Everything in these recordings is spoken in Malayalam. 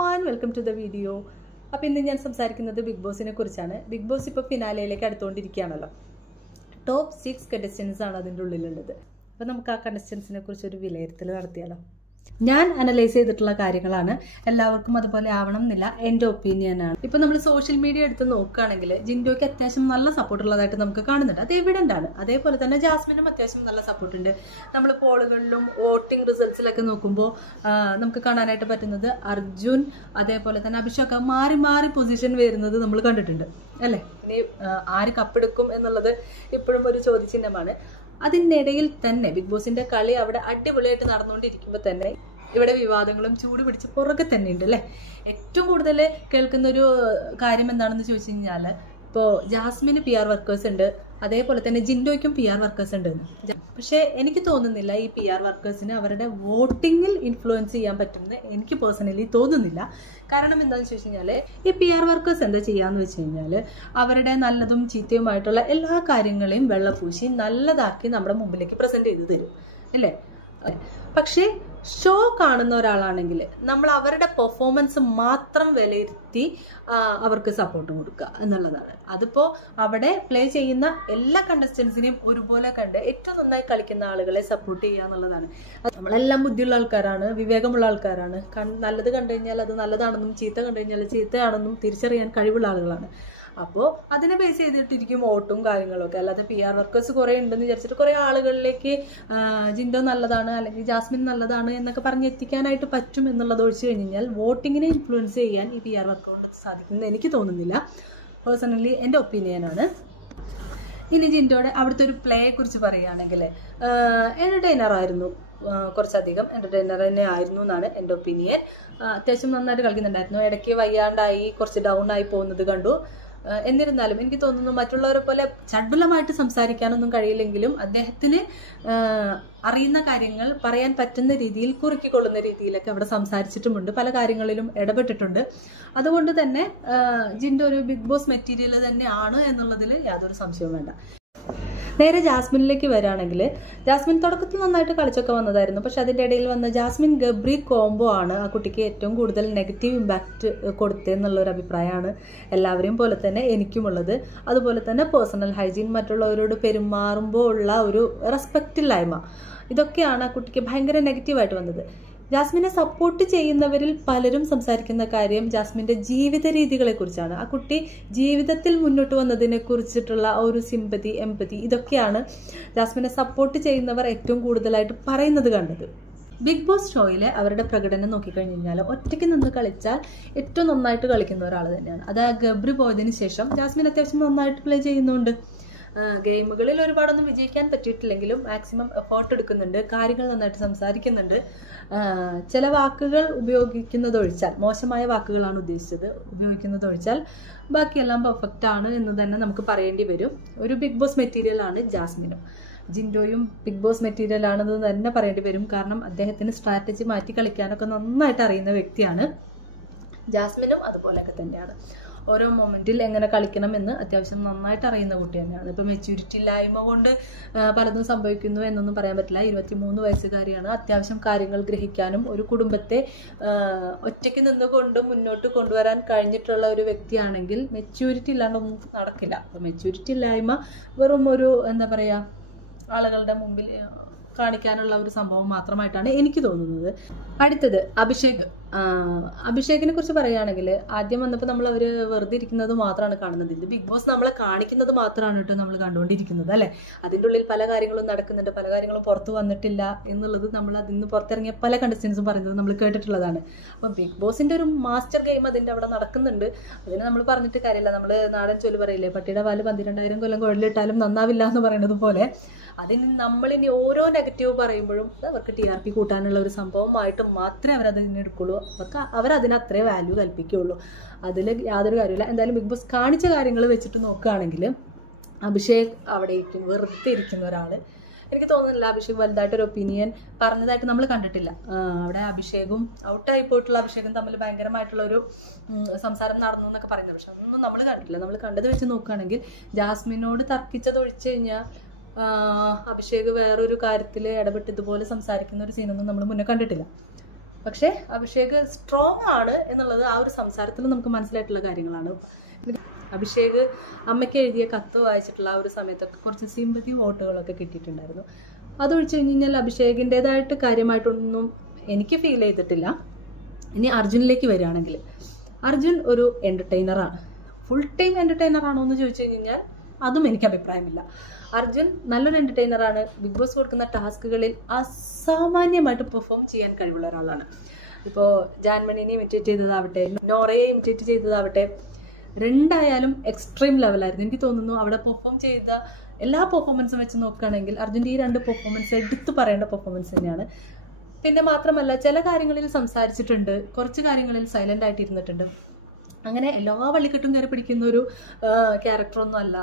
everyone, welcome to the video. അപ്പോൾ ഇന്ന് ഞാൻ സംസാരിക്കുന്നത് ബിഗ് ബോസിനെ കുറിച്ചാണ്. ബിഗ് ബോസ് ഇപ്പോൾ ഫിനാലയിലേക്ക് അടുത്തുകൊണ്ടിരിക്കുകയാണല്ലോ. ടോപ്പ് 6 കണ്ടസ്റ്റൻസ് ആണ് അതിൻ്റെ ഉള്ളിലുള്ളത്. അപ്പോൾ നമുക്ക് ആ കണ്ടസ്റ്റൻസിനെ കുറിച്ച് ഒരു വിലയിരുത്തൽ നടത്തിയാലോ. ഞാൻ അനലൈസ് ചെയ്തിട്ടുള്ള കാര്യങ്ങളാണ്. എല്ലാവർക്കും അതുപോലെ ആവണം എന്നില്ല, എൻ്റെ ഒപ്പീനിയനാണ്. ഇപ്പം നമ്മൾ സോഷ്യൽ മീഡിയ എടുത്ത് നോക്കുകയാണെങ്കിൽ ജിൻഡോയ്ക്ക് അത്യാവശ്യം നല്ല സപ്പോർട്ട് ഉള്ളതായിട്ട് നമുക്ക് കാണുന്നുണ്ട്. അത് എവിഡൻ്റ് ആണ്. അതേപോലെ തന്നെ ജാസ്മിനും അത്യാവശ്യം നല്ല സപ്പോർട്ടുണ്ട്. നമ്മൾ പോളുകളിലും വോട്ടിംഗ് റിസൾട്ട്സിലൊക്കെ നോക്കുമ്പോൾ നമുക്ക് കാണാനായിട്ട് പറ്റുന്നത് അർജുൻ അതേപോലെ തന്നെ അഭിഷേക് മാറി മാറി പൊസിഷൻ വരുന്നത് നമ്മൾ കണ്ടിട്ടുണ്ട് അല്ലേ. ഇനി ആര് കപ്പെടുക്കും എന്നുള്ളത് ഇപ്പോഴും ഒരു ചോദ്യചിഹ്നമാണ്. അതിനിടയിൽ തന്നെ ബിഗ് ബോസിന്റെ കളി അവിടെ അടിപൊളിയായിട്ട് നടന്നുകൊണ്ടിരിക്കുമ്പോൾ തന്നെ ഇവിടെ വിവാദങ്ങളും ചൂട് പിടിച്ച് പുറകെ തന്നെ ഉണ്ട് അല്ലേ. ഏറ്റവും കൂടുതൽ കേൾക്കുന്ന ഒരു കാര്യം എന്താണെന്ന് ചോദിച്ചു കഴിഞ്ഞാൽ ഇപ്പോൾ ജാസ്മിന് PR വർക്കേഴ്സ് ഉണ്ട്, അതേപോലെ തന്നെ ജിൻഡോയ്ക്കും PR വർക്കേഴ്സ് ഉണ്ട്. പക്ഷേ എനിക്ക് തോന്നുന്നില്ല ഈ PR വർക്കേഴ്സിന് അവരുടെ വോട്ടിങ്ങിൽ ഇൻഫ്ലുവൻസ് ചെയ്യാൻ പറ്റുമെന്ന് എനിക്ക് പേഴ്സണലി തോന്നുന്നില്ല. കാരണം എന്താണെന്ന് ചോദിച്ചു കഴിഞ്ഞാൽ ഈ PR വർക്കേഴ്സ് എന്താ ചെയ്യാന്ന് വെച്ച് കഴിഞ്ഞാൽ അവരുടെ നല്ലതും ചീത്തയുമായിട്ടുള്ള എല്ലാ കാര്യങ്ങളെയും വെള്ളപൂശി നല്ലതാക്കി നമ്മുടെ മുമ്പിലേക്ക് പ്രസന്റ് ചെയ്ത് തരും അല്ലേ. പക്ഷേ ഷോ കാണുന്ന ഒരാളാണെങ്കിൽ നമ്മൾ അവരുടെ പെർഫോമൻസ് മാത്രം വിലയിരുത്തി അവർക്ക് സപ്പോർട്ട് കൊടുക്കുക എന്നുള്ളതാണ്. അതിപ്പോൾ അവിടെ പ്ലേ ചെയ്യുന്ന എല്ലാ കണ്ടസ്റ്റൻസിനെയും ഒരുപോലെ കണ്ട് ഏറ്റവും നന്നായി കളിക്കുന്ന ആളുകളെ സപ്പോർട്ട് ചെയ്യുക എന്നുള്ളതാണ്. നമ്മളെല്ലാം ബുദ്ധിയുള്ള ആൾക്കാരാണ്, വിവേകമുള്ള ആൾക്കാരാണ്. നല്ലത് കണ്ടു കഴിഞ്ഞാൽ അത് നല്ലതാണെന്നും ചീത്ത കണ്ടു കഴിഞ്ഞാൽ ചീത്തയാണെന്നും തിരിച്ചറിയാൻ കഴിവുള്ള ആളുകളാണ്. അപ്പോൾ അതിനെ ബേസ് ചെയ്തിട്ടിരിക്കും വോട്ടും കാര്യങ്ങളൊക്കെ. അല്ലാതെ PR വർക്കേഴ്സ് കുറേ ഉണ്ടെന്ന് വിചാരിച്ചിട്ട് കുറേ ആളുകളിലേക്ക് ജിൻഡോ നല്ലതാണ് അല്ലെങ്കിൽ ജാസ്മിൻ നല്ലതാണ് എന്നൊക്കെ പറഞ്ഞെത്തിക്കാനായിട്ട് പറ്റും എന്നുള്ളത് ഒഴിച്ചു കഴിഞ്ഞാൽ വോട്ടിങ്ങിനെ ഇൻഫ്ലുവൻസ് ചെയ്യാൻ ഈ PR വർക്ക് കൊണ്ട് സാധിക്കുമെന്ന് എനിക്ക് തോന്നുന്നില്ല. പേഴ്സണലി എൻ്റെ ഒപ്പീനിയനാണ്. ഇനി ജിൻഡോയുടെ അവിടുത്തെ ഒരു പ്ലേയെ കുറിച്ച് പറയുകയാണെങ്കിൽ എൻ്റർടൈനർ ആയിരുന്നു, കുറച്ചധികം എൻ്റർടൈനർ തന്നെ ആയിരുന്നു എന്നാണ് എൻ്റെ ഒപ്പീനിയൻ. അത്യാവശ്യം നന്നായിട്ട് കളിക്കുന്നുണ്ടായിരുന്നു. ഇടയ്ക്ക് വയ്യാണ്ടായി കുറച്ച് ഡൗൺ ആയി പോകുന്നത് കണ്ടു. എന്നിരുന്നാലും എനിക്ക് തോന്നുന്നു മറ്റുള്ളവരെ പോലെ ചടുലമായിട്ട് സംസാരിക്കാനൊന്നും കഴിയില്ലെങ്കിലും അദ്ദേഹത്തിന് അറിയുന്ന കാര്യങ്ങൾ പറയാൻ പറ്റുന്ന രീതിയിൽ കുറുക്കിക്കൊള്ളുന്ന രീതിയിലൊക്കെ അവിടെ സംസാരിച്ചിട്ടുമുണ്ട്, പല കാര്യങ്ങളിലും ഇടപെട്ടിട്ടുണ്ട്. അതുകൊണ്ട് തന്നെ ജിൻഡോ ഒരു ബിഗ് ബോസ് മെറ്റീരിയൽ തന്നെയാണ് എന്നുള്ളതിൽ യാതൊരു സംശയവും വേണ്ട. നേരെ ജാസ്മിനിലേക്ക് വരികയാണെങ്കിൽ ജാസ്മിൻ തുടക്കത്തിൽ നന്നായിട്ട് കളിച്ചൊക്കെ വന്നതായിരുന്നു. പക്ഷെ അതിൻ്റെ ഇടയിൽ വന്ന ജാസ്മിൻ ഗബ്രി കോംബോ ആണ് ആ കുട്ടിക്ക് ഏറ്റവും കൂടുതൽ നെഗറ്റീവ് ഇമ്പാക്റ്റ് കൊടുത്തതെന്നുള്ളൊരു അഭിപ്രായമാണ് എല്ലാവരെയും പോലെ തന്നെ എനിക്കുമുള്ളത്. അതുപോലെ തന്നെ പേഴ്സണൽ ഹൈജീൻ, മറ്റുള്ളവരോട് പെരുമാറുമ്പോൾ ഉള്ള ഒരു റെസ്പെക്റ്റ് ഇല്ലായ്മ, ഇതൊക്കെയാണ് ആ കുട്ടിക്ക് ഭയങ്കര നെഗറ്റീവായിട്ട് വന്നത്. ജാസ്മിനെ സപ്പോർട്ട് ചെയ്യുന്നവരിൽ പലരും സംസാരിക്കുന്ന കാര്യം ജാസ്മിൻ്റെ ജീവിത രീതികളെ കുറിച്ചാണ്. ആ കുട്ടി ജീവിതത്തിൽ മുന്നോട്ട് വന്നതിനെ കുറിച്ചിട്ടുള്ള ഒരു സിമ്പതി, എമ്പതി, ഇതൊക്കെയാണ് ജാസ്മിനെ സപ്പോർട്ട് ചെയ്യുന്നവർ ഏറ്റവും കൂടുതലായിട്ട് പറയുന്നത് കണ്ടത്. ബിഗ് ബോസ് ഷോയിൽ അവരുടെ പ്രകടനം നോക്കിക്കഴിഞ്ഞ് കഴിഞ്ഞാൽ ഒറ്റയ്ക്ക് നിന്ന് കളിച്ചാൽ ഏറ്റവും നന്നായിട്ട് കളിക്കുന്ന ഒരാൾ തന്നെയാണ്. അത് ഗബ്രി പോയതിന് ശേഷം ജാസ്മിൻ അത്യാവശ്യം നന്നായിട്ട് പ്ലേ ചെയ്യുന്നുണ്ട്. ഗെയിമുകളിൽ ഒരുപാടൊന്നും വിജയിക്കാൻ പറ്റിയിട്ടില്ലെങ്കിലും മാക്സിമം എഫേർട്ട് എടുക്കുന്നുണ്ട്, കാര്യങ്ങൾ നന്നായിട്ട് സംസാരിക്കുന്നുണ്ട്. ചില വാക്കുകൾ ഉപയോഗിക്കുന്നതൊഴിച്ചാൽ, മോശമായ വാക്കുകളാണ് ഉദ്ദേശിച്ചത്, ഉപയോഗിക്കുന്നതൊഴിച്ചാൽ ബാക്കിയെല്ലാം പെർഫെക്റ്റ് ആണ് എന്ന് തന്നെ നമുക്ക് പറയേണ്ടി വരും. ഒരു ബിഗ് ബോസ് മെറ്റീരിയലാണ് ജാസ്മിനും. ജിൻഡോയും ബിഗ് ബോസ് മെറ്റീരിയൽ ആണെന്ന് തന്നെ പറയേണ്ടി വരും. കാരണം അദ്ദേഹത്തിന് സ്ട്രാറ്റജി മാറ്റി കളിക്കാനൊക്കെ നന്നായിട്ട് അറിയുന്ന വ്യക്തിയാണ്. ജാസ്മിനും അതുപോലെയൊക്കെ തന്നെയാണ്. ഓരോ മൊമെൻറ്റിൽ എങ്ങനെ കളിക്കണം എന്ന് അത്യാവശ്യം നന്നായിട്ട് അറിയുന്ന കുട്ടി തന്നെയാണ്. ഇപ്പം മെച്യൂരിറ്റി ഇല്ലായ്മ കൊണ്ട് പലതും സംഭവിക്കുന്നു എന്നൊന്നും പറയാൻ പറ്റില്ല. 23 വയസ്സുകാരിയാണ്. അത്യാവശ്യം കാര്യങ്ങൾ ഗ്രഹിക്കാനും ഒരു കുടുംബത്തെ ഒറ്റയ്ക്ക് നിന്നുകൊണ്ട് മുന്നോട്ട് കൊണ്ടുവരാൻ കഴിഞ്ഞിട്ടുള്ള ഒരു വ്യക്തിയാണെങ്കിൽ മെച്യൂരിറ്റി ഇല്ലാണ്ടൊന്നും നടക്കില്ല. അപ്പം മെച്യൂരിറ്റി ഇല്ലായ്മ വെറും ഒരു എന്താ പറയുക ആളുകളുടെ മുമ്പിൽ കാണിക്കാനുള്ള ഒരു സംഭവം മാത്രമായിട്ടാണ് എനിക്ക് തോന്നുന്നത്. അടുത്തത് അഭിഷേകിനെ കുറിച്ച് പറയുകയാണെങ്കിൽ ആദ്യം വന്നപ്പോൾ നമ്മൾ അവർ വെറുതെ ഇരിക്കുന്നത് മാത്രമാണ് കാണുന്നത്. ഇത് ബിഗ് ബോസ് നമ്മളെ കാണിക്കുന്നത് മാത്രമാണ് കേട്ടോ നമ്മൾ കണ്ടുകൊണ്ടിരിക്കുന്നത് അല്ലേ. അതിൻ്റെ ഉള്ളിൽ പല കാര്യങ്ങളും നടക്കുന്നുണ്ട്, പല കാര്യങ്ങളും പുറത്ത് വന്നിട്ടില്ല എന്നുള്ളത് നമ്മൾ അതിൽ നിന്ന് പുറത്തിറങ്ങിയ പല കണ്ടസ്റ്റൻസും പറയുന്നത് നമ്മൾ കേട്ടിട്ടുള്ളതാണ്. അപ്പോൾ ബിഗ് ബോസിൻ്റെ ഒരു മാസ്റ്റർ ഗെയിം അതിൻ്റെ അവിടെ നടക്കുന്നുണ്ട്. അതിന് നമ്മൾ പറഞ്ഞിട്ട് കാര്യമില്ല. നമ്മൾ നാടൻ ചൊല്ലി പറയില്ലേ, പട്ടിയുടെ പാല് 12,000 കൊല്ലം കുഴലിട്ടാലും നന്നാവില്ല എന്ന് പറയുന്നത് പോലെ അതിന് നമ്മളിനി ഓരോ നെഗറ്റീവ് പറയുമ്പോഴും അവർക്ക് TRP കൂട്ടാനുള്ള ഒരു സംഭവമായിട്ട് മാത്രമേ അവരതിനെ എടുക്കുള്ളൂ. അവരതിന് അത്രേ വാല്യൂ കൽപ്പിക്കുകയുള്ളൂ. അതിൽ യാതൊരു കാര്യമില്ല. എന്തായാലും ബിഗ് ബോസ് കാണിച്ച കാര്യങ്ങൾ വെച്ചിട്ട് നോക്കുകയാണെങ്കിൽ അഭിഷേക് അവിടെ വെറുതെ ഇരിക്കുന്ന ഒരാൾ. എനിക്ക് തോന്നുന്നില്ല അഭിഷേക് വലുതായിട്ടൊരു ഒപ്പീനിയൻ പറഞ്ഞതായിട്ട് നമ്മൾ കണ്ടിട്ടില്ല. അവിടെ അഭിഷേകും ഔട്ടായി പോയിട്ടുള്ള അഭിഷേകും തമ്മിൽ ഭയങ്കരമായിട്ടുള്ള ഒരു സംസാരം നടന്നു എന്നൊക്കെ പറയുന്നത്. പക്ഷെ അതൊന്നും നമ്മൾ കണ്ടിട്ടില്ല. നമ്മൾ കണ്ടത് വെച്ച് നോക്കുകയാണെങ്കിൽ ജാസ്മിനോട് തർക്കിച്ചതൊഴിച്ച് കഴിഞ്ഞാൽ അഭിഷേക് വേറൊരു കാര്യത്തിൽ ഇടപെട്ട് ഇതുപോലെ സംസാരിക്കുന്ന ഒരു സീനൊന്നും നമ്മൾ മുന്നേ കണ്ടിട്ടില്ല. പക്ഷേ അഭിഷേക് സ്ട്രോങ് ആണ് എന്നുള്ളത് ആ ഒരു സംസാരത്തിൽ നമുക്ക് മനസ്സിലായിട്ടുള്ള കാര്യങ്ങളാണ്. അഭിഷേക് അമ്മയ്ക്ക് എഴുതിയ കത്ത് വായിച്ചിട്ടുള്ള ആ ഒരു സമയത്തൊക്കെ കുറച്ച് സിമ്പതി വോട്ടുകളൊക്കെ കിട്ടിയിട്ടുണ്ടായിരുന്നു. അതൊഴിച്ച് കഴിഞ്ഞാൽ അഭിഷേകിൻ്റെതായിട്ട് കാര്യമായിട്ടൊന്നും എനിക്ക് ഫീൽ ചെയ്തിട്ടില്ല. ഇനി അർജുനിലേക്ക് വരികയാണെങ്കിൽ, അർജുൻ ഒരു എൻ്റർടൈനറാണ്. ഫുൾ ടൈം എൻ്റർടൈനർ ആണോ എന്ന് ചോദിച്ചു കഴിഞ്ഞാൽ അതും എനിക്ക് അഭിപ്രായമില്ല. അർജുൻ നല്ലൊരു എൻ്റർടൈനറാണ്. ബിഗ് ബോസ് കൊടുക്കുന്ന ടാസ്കുകളിൽ അസാമാന്യമായിട്ട് പെർഫോം ചെയ്യാൻ കഴിവുള്ള ഒരാളാണ്. ഇപ്പോൾ ജാൻമണിനെ ഇമിറ്റേറ്റ് ചെയ്തതാവട്ടെ, നോറയെ ഇമിറ്റേറ്റ് ചെയ്തതാവട്ടെ, രണ്ടായാലും എക്സ്ട്രീം ലെവലായിരുന്നു. എനിക്ക് തോന്നുന്നു അവിടെ പെർഫോം ചെയ്ത എല്ലാ പെർഫോമൻസും വെച്ച് നോക്കുകയാണെങ്കിൽ അർജുൻ്റെ ഈ 2 പെർഫോമൻസ് എടുത്തു പറയേണ്ട പെർഫോമൻസ് തന്നെയാണ്. പിന്നെ മാത്രമല്ല, ചില കാര്യങ്ങളിൽ സംസാരിച്ചിട്ടുണ്ട്, കുറച്ച് കാര്യങ്ങളിൽ സൈലൻ്റ് ആയിട്ട് ഇരുന്നിട്ടുണ്ട്. അങ്ങനെ എല്ലാ വള്ളിക്കെട്ടും കയറി പിടിക്കുന്ന ഒരു ക്യാരക്ടറൊന്നും അല്ല.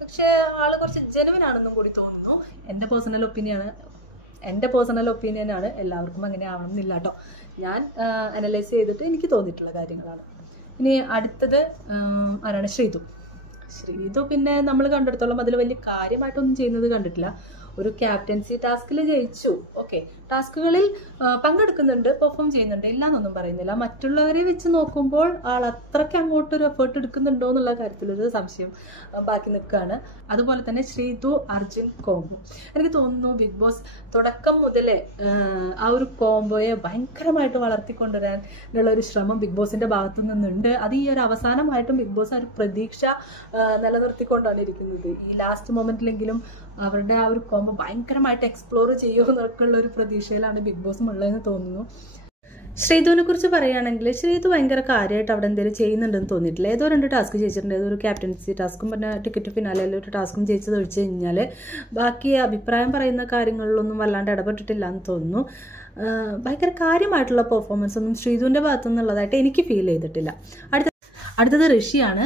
പക്ഷേ ആൾ കുറച്ച് ജെനുവിൻ ആണെന്നും കൂടി തോന്നുന്നു. എൻ്റെ പേഴ്സണൽ ഒപ്പീനിയനാണ്. എല്ലാവർക്കും അങ്ങനെ ആവണം എന്നില്ല കേട്ടോ. ഞാൻ അനലൈസ് ചെയ്തിട്ട് എനിക്ക് തോന്നിയിട്ടുള്ള കാര്യങ്ങളാണ്. ഇനി അടുത്തത് ആരാണ്? ശ്രീതു പിന്നെ നമ്മൾ കണ്ടെടുത്തോളം അതിൽ വലിയ കാര്യമായിട്ടൊന്നും ചെയ്യുന്നത് കണ്ടിട്ടില്ല. ഒരു ക്യാപ്റ്റൻസി ടാസ്കിൽ ജയിച്ചു, ഓക്കെ, ടാസ്കുകളിൽ പങ്കെടുക്കുന്നുണ്ട്, പെർഫോം ചെയ്യുന്നുണ്ട്, ഇല്ലാന്നൊന്നും പറയുന്നില്ല. മറ്റുള്ളവരെ വെച്ച് നോക്കുമ്പോൾ ആൾ അത്രയ്ക്ക് അങ്ങോട്ടൊരു എഫേർട്ട് എടുക്കുന്നുണ്ടോ എന്നുള്ള കാര്യത്തിലൊരു സംശയം ബാക്കി നിൽക്കുകയാണ്. അതുപോലെ തന്നെ ശ്രീതു അർജുൻ കോംബോ, എനിക്ക് തോന്നുന്നു ബിഗ് ബോസ് തുടക്കം മുതലേ ആ ഒരു കോംബോയെ ഭയങ്കരമായിട്ട് വളർത്തിക്കൊണ്ടുവരാനുള്ള ഒരു ശ്രമം ബിഗ് ബോസിന്റെ ഭാഗത്തു നിന്നുണ്ട്. അത് ഈ ഒരു അവസാനമായിട്ടും ബിഗ് ബോസ് ഒരു പ്രതീക്ഷ നിലനിർത്തിക്കൊണ്ടാണ് ഇരിക്കുന്നത്. ഈ ലാസ്റ്റ് മൊമെന്റിലെങ്കിലും അവരുടെ ആ ഒരു കോംബോ ഭയങ്കരമായിട്ട് എക്സ്പ്ലോർ ചെയ്യുമെന്നൊക്കെ ഉള്ള ഒരു പ്രതീക്ഷയിലാണ് ബിഗ് ബോസും ഉള്ളതെന്ന് തോന്നുന്നു. ശ്രീതുവിനെ കുറിച്ച് പറയുകയാണെങ്കിൽ, ശ്രീതു ഭയങ്കര കാര്യമായിട്ട് അവിടെ എന്തെങ്കിലും ചെയ്യുന്നുണ്ടെന്ന് തോന്നിയിട്ടില്ല. ഏതോ 2 ടാസ്ക് ചെയ്തിട്ടുണ്ട്. ഏതൊരു ക്യാപ്റ്റൻസി ടാസ്കും പിന്നെ ടിക്കറ്റ് ഫിനാലയിൽ ഒരു ടാസ്കും ചെയ്തത് ഒഴിച്ചു കഴിഞ്ഞാൽ ബാക്കി അഭിപ്രായം പറയുന്ന കാര്യങ്ങളിലൊന്നും വല്ലാണ്ട് ഇടപെട്ടിട്ടില്ല എന്ന് തോന്നുന്നു. ഭയങ്കര കാര്യമായിട്ടുള്ള പെർഫോമൻസ് ഒന്നും ശ്രീതുവിൻ്റെ ഭാഗത്തു നിന്നുള്ളതായിട്ട് എനിക്ക് ഫീൽ ചെയ്തിട്ടില്ല. അടുത്തത് ഋഷിയാണ്.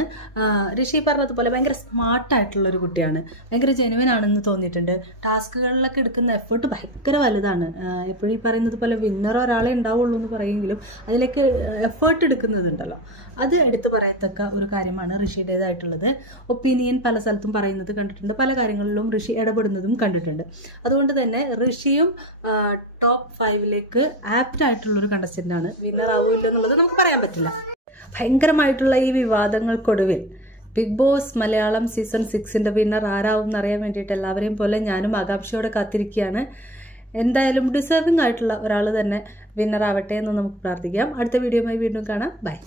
ഋഷി പറഞ്ഞതുപോലെ ഭയങ്കര സ്മാർട്ടായിട്ടുള്ളൊരു കുട്ടിയാണ്. ഭയങ്കര ജെനുവിൻ ആണെന്ന് തോന്നിയിട്ടുണ്ട്. ടാസ്കുകളിലൊക്കെ എടുക്കുന്ന എഫേർട്ട് ഭയങ്കര വലുതാണ്. എപ്പോഴും ഈ പറയുന്നത് പോലെ വിന്നർ ഒരാളെ ഉണ്ടാവുള്ളൂ എന്ന് പറയുമെങ്കിലും അതിലേക്ക് എഫേർട്ട് എടുക്കുന്നതുണ്ടല്ലോ, അത് എടുത്തു പറയത്തക്ക ഒരു കാര്യമാണ് ഋഷിയുടേതായിട്ടുള്ളത്. ഒപ്പീനിയൻ പല സ്ഥലത്തും പറയുന്നത് കണ്ടിട്ടുണ്ട്, പല കാര്യങ്ങളിലും ഋഷി ഇടപെടുന്നതും കണ്ടിട്ടുണ്ട്. അതുകൊണ്ട് തന്നെ ഋഷിയും ടോപ്പ് 5ലേക്ക് ആപ്റ്റ് ആയിട്ടുള്ളൊരു കണ്ടസ്റ്റൻ്റാണ്. വിന്നർ ആവില്ല എന്നുള്ളത് നമുക്ക് പറയാൻ പറ്റില്ല. ഭയങ്കരമായിട്ടുള്ള ഈ വിവാദങ്ങൾക്കൊടുവിൽ ബിഗ് ബോസ് മലയാളം സീസൺ 6ന്റെ വിന്നർ ആരാവും എന്നറിയാൻ വേണ്ടിയിട്ട് എല്ലാവരെയും പോലെ ഞാനും ആകാംക്ഷയോടെ കാത്തിരിക്കുകയാണ്. എന്തായാലും ഡിസേർവിംഗ് ആയിട്ടുള്ള ഒരാൾ തന്നെ വിന്നർ ആവട്ടെ എന്ന് നമുക്ക് പ്രാർത്ഥിക്കാം. അടുത്ത വീഡിയോയുമായി വീണ്ടും കാണാം. ബൈ.